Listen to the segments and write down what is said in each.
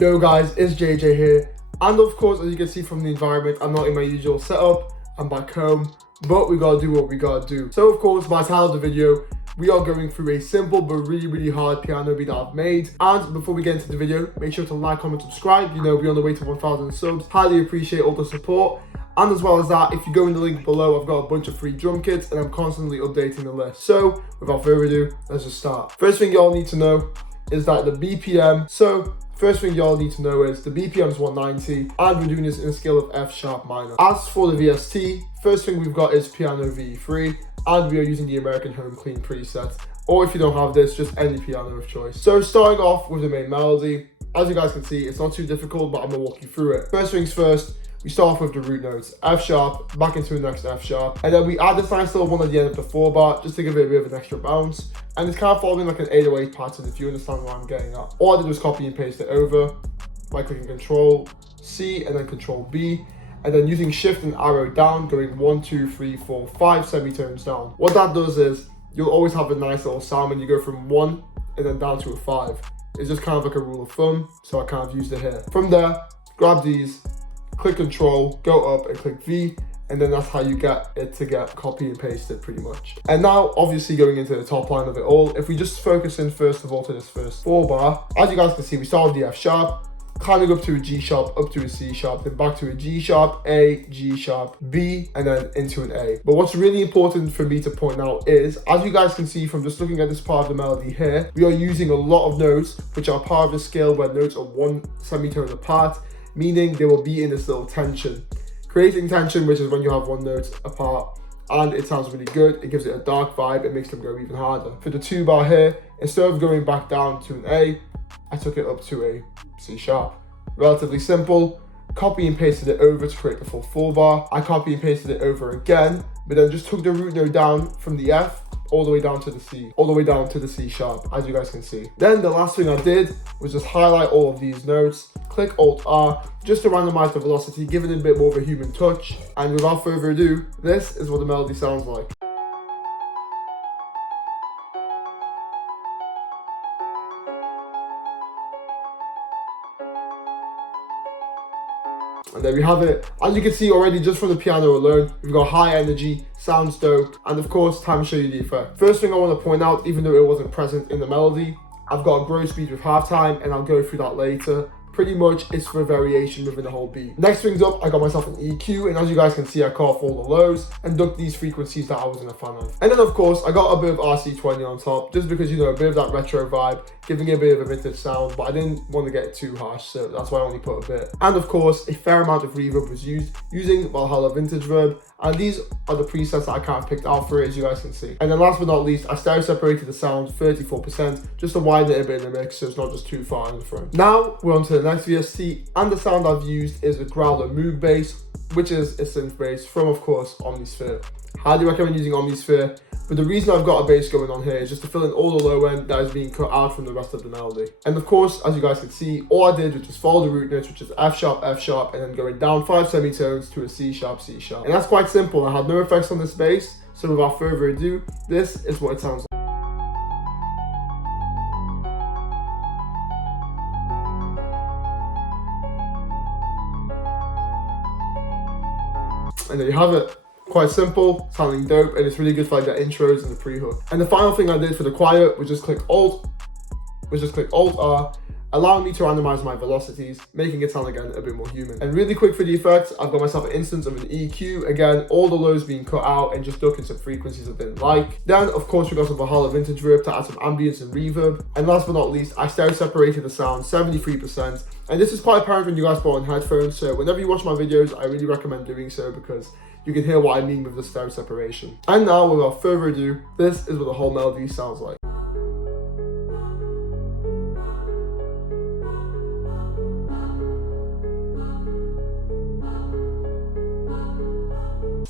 Yo guys, it's JJ here, and of course, as you can see from the environment, I'm not in my usual setup. I'm back home, but we gotta do what we gotta do. So of course, by the title of the video, we are going through a simple but really hard piano beat that I've made. And before we get into the video, make sure to like, comment, subscribe. You know, we're on the way to 1,000 subs. Highly appreciate all the support. And as well as that, if you go in the link below, I've got a bunch of free drum kits and I'm constantly updating the list. So without further ado, let's just start. First thing y'all need to know is that the BPM. First thing y'all need to know is the BPM is 190 and we're doing this in a scale of F sharp minor. As for the VST, first thing we've got is Piano VE3 and we are using the American Home Clean preset. Or if you don't have this, just any piano of choice. So starting off with the main melody, as you guys can see, it's not too difficult, but I'm gonna walk you through it. First things first, we start off with the root notes, F sharp, back into the next F sharp, and then we add this nice little one at the end of the 4 bar just to give it a bit of an extra bounce. And it's kind of following like an 808 pattern if you understand what I'm getting at. All I did was copy and paste it over by clicking Control C and then Control B, and then using Shift and arrow down, going 1, 2, 3, 4, 5 semitones down. What that does is you'll always have a nice little sound when you go from 1 and then down to a 5. It's just kind of like a rule of thumb, so I kind of used it here. From there, grab these, click Control, go up and click V, and then that's how you get it to get copy and pasted pretty much. And now obviously going into the top line of it all, if we just focus in first of all to this first 4 bar, as you guys can see, we start with the F sharp, climbing up to a G sharp, up to a C sharp, then back to a G sharp, A, G sharp, B, and then into an A. But what's really important for me to point out is, as you guys can see from just looking at this part of the melody here, we are using a lot of notes which are part of the scale where notes are 1 semitone apart, meaning they will be in this little tension. Creating tension, which is when you have 1 note apart, and it sounds really good. It gives it a dark vibe, it makes them go even harder. For the 2 bar here, instead of going back down to an A, I took it up to a C sharp. Relatively simple. Copy and pasted it over to create the full 4 bar. I copy and pasted it over again, but then just took the root note down from the F all the way down to the C, all the way down to the C sharp, as you guys can see. Then the last thing I did was just highlight all of these notes, click Alt R, just to randomize the velocity, give it a bit more of a human touch. And without further ado, this is what the melody sounds like. And there we have it. As you can see already, just from the piano alone, we've got high energy, sounds dope, and of course, time to show you the effect. First thing I want to point out, even though it wasn't present in the melody, I've got a growth speed with halftime, and I'll go through that later. Pretty much it's for variation within the whole beat. Next things up, I got myself an EQ, and as you guys can see, I cut off all the lows and ducked these frequencies that I wasn't a fan of. And then of course, I got a bit of RC20 on top, just because, you know, a bit of that retro vibe, giving it a bit of a vintage sound, but I didn't want to get it too harsh, so that's why I only put a bit. And of course, a fair amount of reverb was used, using Valhalla Vintage Verb, and these are the presets that I kind of picked out for it, as you guys can see. And then last but not least, I stereo separated the sound 34%, just to widen it a bit in the mix, so it's not just too far in the front. Now, we're on to the next VST, and the sound I've used is a Growler Moog bass, which is a synth bass from, of course, Omnisphere. Highly recommend using Omnisphere, but the reason I've got a bass going on here is just to fill in all the low end that is being cut out from the rest of the melody. And of course, as you guys can see, all I did was just follow the root notes, which is F sharp, and then going down 5 semitones to a C sharp, C sharp. And that's quite simple. I had no effects on this bass, so without further ado, this is what it sounds like. And there you have it. Quite simple, sounding dope, and it's really good for like the intros and the pre-hook. And the final thing I did for the choir was just click Alt R, allowing me to randomize my velocities, making it sound again a bit more human. And really quick for the effects, I've got myself an instance of an EQ, again, all the lows being cut out and just ducking some frequencies I didn't like. Then of course we got some Valhalla Vintage Verb to add some ambience and reverb. And last but not least, I stereo separated the sound 73%. And this is quite apparent when you guys put on headphones, so whenever you watch my videos, I really recommend doing so because you can hear what I mean with the stereo separation. And now, without further ado, this is what the whole melody sounds like.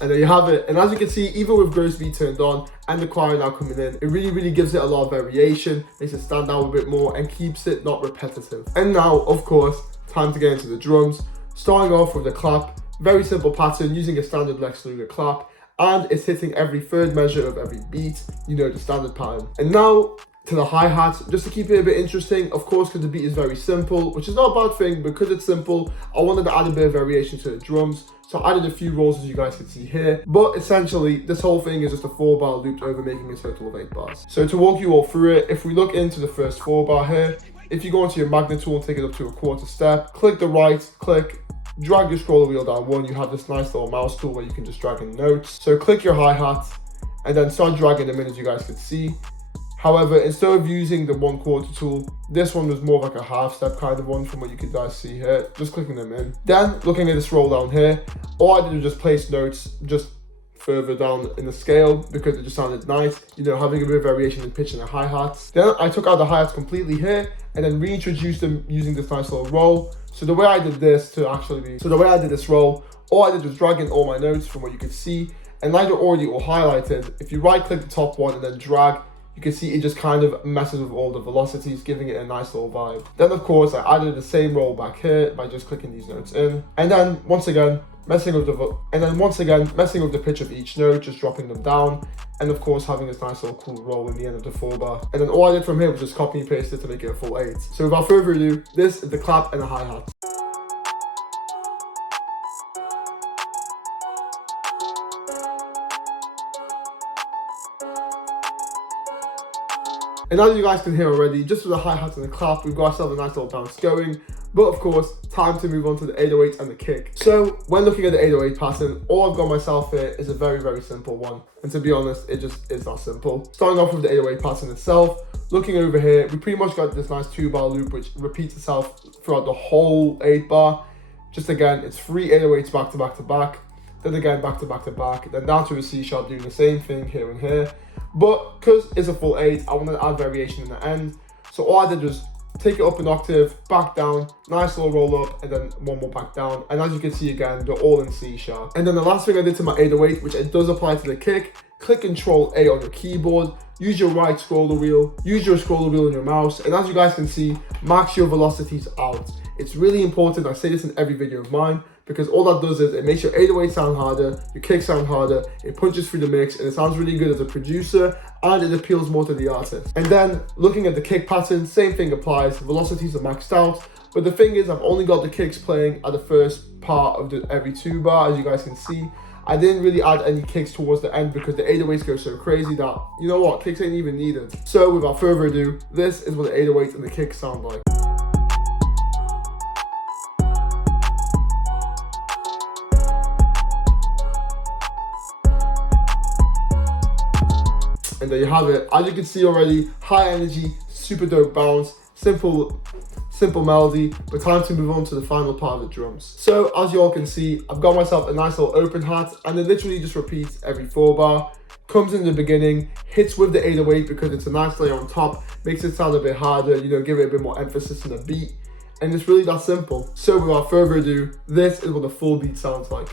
And there you have it. And as you can see, even with growth speed turned on and the choir now coming in, it really gives it a lot of variation, makes it stand out a bit more and keeps it not repetitive. And now, of course, time to get into the drums. Starting off with the clap, very simple pattern using a standard Lex Luger clap, and it's hitting every third measure of every beat, you know, the standard pattern. And now, to the hi-hat just to keep it a bit interesting, of course, because the beat is very simple, which is not a bad thing. Because it's simple, I wanted to add a bit of variation to the drums, so I added a few rolls, as you guys can see here. But essentially, this whole thing is just a 4-bar looped over, making a total of 8 bars. So to walk you all through it, if we look into the first 4-bar here, if you go into your magnet tool and take it up to a quarter step, click the right, click, drag your scroller wheel down one, you have this nice little mouse tool where you can just drag in notes. So click your hi-hat and then start dragging them in, as you guys can see. However, instead of using the 1/4 tool, this one was more like a half step kind of one from what you can guys see here, just clicking them in. Then looking at this roll down here, all I did was just place notes just further down in the scale because it just sounded nice, you know, having a bit of variation in pitch and the hi-hats. Then I took out the hi-hats completely here and then reintroduced them using this nice little roll. So the way I did this roll, all I did was drag in all my notes from what you could see, and like they're already all highlighted, if you right click the top one and then drag, you can see it just kind of messes with all the velocities, giving it a nice little vibe. Then of course I added the same roll back here by just clicking these notes in, and then once again messing with the pitch of each note, just dropping them down, and of course having this nice little cool roll in the end of the 4-bar. And then all I did from here was just copy and paste it to make it a full 8. So without further ado, this is the clap and the hi-hat. And as you guys can hear already, just with the hi-hat and the clap, we've got ourselves a nice little bounce going. But of course, time to move on to the 808 and the kick. So when looking at the 808 pattern, all I've got myself here is a very, very simple one. And to be honest, it just is that simple. Starting off with the 808 pattern itself, looking over here, we pretty much got this nice 2-bar loop, which repeats itself throughout the whole 8-bar. Just again, it's 3 808s back to back to back. Then again, back to back to back, then down to a C sharp, doing the same thing here and here. But because it's a full 8, I wanted to add variation in the end. So all I did was take it up an octave, back down, nice little roll up, and then one more back down. And as you can see again, they're all in C sharp. And then the last thing I did to my 808, which it does apply to the kick, click Control A on your keyboard, use your right scroller wheel, use your scroller wheel on your mouse, and as you guys can see, max your velocities out. It's really important, I say this in every video of mine, because all that does is it makes your 808 sound harder, your kick sound harder, it punches through the mix, and it sounds really good as a producer, and it appeals more to the artist. And then looking at the kick pattern, same thing applies, velocities are maxed out, but the thing is I've only got the kicks playing at the first part of every 2-bar, as you guys can see. I didn't really add any kicks towards the end because the 808s go so crazy that, you know what, kicks ain't even needed. So without further ado, this is what the 808s and the kicks sound like. And there you have it. As you can see already, high energy, super dope bounce, simple melody, but time to move on to the final part of the drums. So as you all can see, I've got myself a nice little open hat, and it literally just repeats every 4-bar. Comes in the beginning, hits with the 808 because it's a nice layer on top, makes it sound a bit harder, you know, give it a bit more emphasis in the beat, and it's really that simple. So without further ado, this is what the full beat sounds like.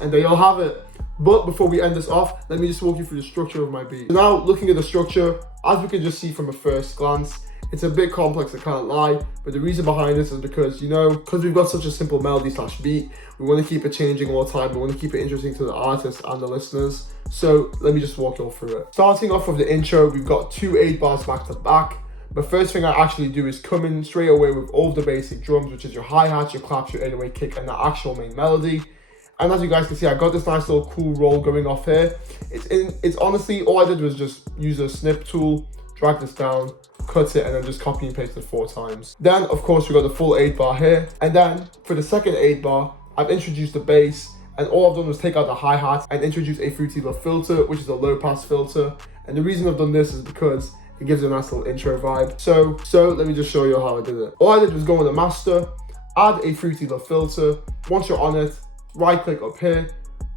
And there you'll have it. But before we end this off, let me just walk you through the structure of my beat. So now, looking at the structure, as we can just see from a first glance, it's a bit complex, I can't lie, but the reason behind this is because, you know, because we've got such a simple melody slash beat, we want to keep it changing all the time, we want to keep it interesting to the artists and the listeners. So let me just walk you all through it. Starting off with the intro, we've got 2 8-bars back to back. The first thing I actually do is come in straight away with all the basic drums, which is your hi-hats, your claps, your 808 kick, and the actual main melody. And as you guys can see, I got this nice little cool roll going off here. It's honestly, all I did was just use a snip tool, drag this down, cut it, and then just copy and paste it 4 times. Then, of course, we got the full 8-bar here. And then, for the second 8-bar, I've introduced the bass, and all I've done was take out the hi-hat and introduce a Fruity Love filter, which is a low-pass filter. And the reason I've done this is because it gives a nice little intro vibe. So let me just show you how I did it. All I did was go on the master, add a Fruity Love filter. Once you're on it, right click up here,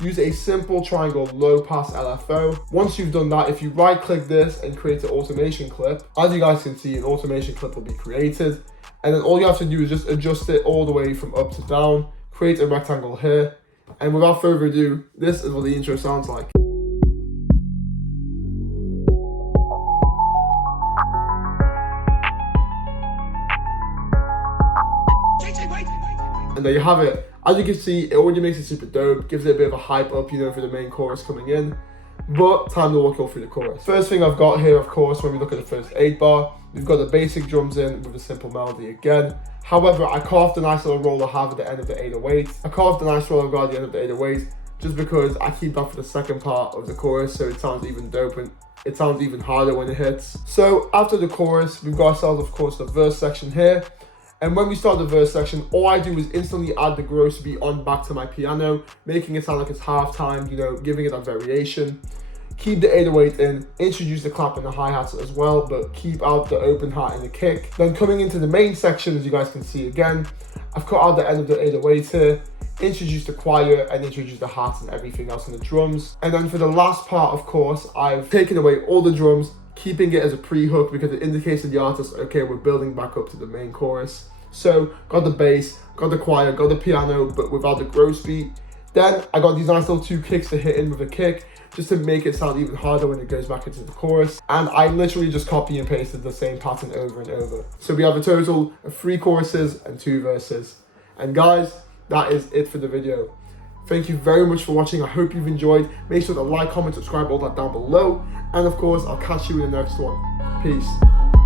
use a simple triangle low pass LFO. Once you've done that, if you right click this and create an automation clip, as you guys can see, an automation clip will be created. And then all you have to do is just adjust it all the way from up to down, create a rectangle here. And without further ado, this is what the intro sounds like. And there you have it. As you can see, it already makes it super dope, gives it a bit of a hype up, you know, for the main chorus coming in. But time to walk you all through the chorus. First thing I've got here, of course, when we look at the first 8 bar, we've got the basic drums in with a simple melody again. However, I carved a nice little roll I have at the end of the 808. I carved a nice roll I've got at the end of the 808 just because I keep that for the second part of the chorus, so it sounds even dope and it sounds even harder when it hits. So after the chorus, we've got ourselves, of course, the verse section here. And when we start the verse section, all I do is instantly add the gross beat on back to my piano, making it sound like it's halftime, you know, giving it that variation. Keep the 808 in, introduce the clap and the hi-hats as well, but keep out the open hat and the kick. Then coming into the main section, as you guys can see again, I've cut out the end of the 808 here, introduce the choir and introduce the hats and everything else on the drums. And then for the last part, of course, I've taken away all the drums, keeping it as a pre-hook because it indicates to the artist, okay, we're building back up to the main chorus. So got the bass, got the choir, got the piano, but without the gross beat. Then I got these nice little 2 kicks to hit in with a kick, just to make it sound even harder when it goes back into the chorus. And I literally just copy and pasted the same pattern over and over. So we have a total of 3 choruses and 2 verses. And guys, that is it for the video. Thank you very much for watching. I hope you've enjoyed. Make sure to like, comment, subscribe, all that down below. And of course, I'll catch you in the next one. Peace.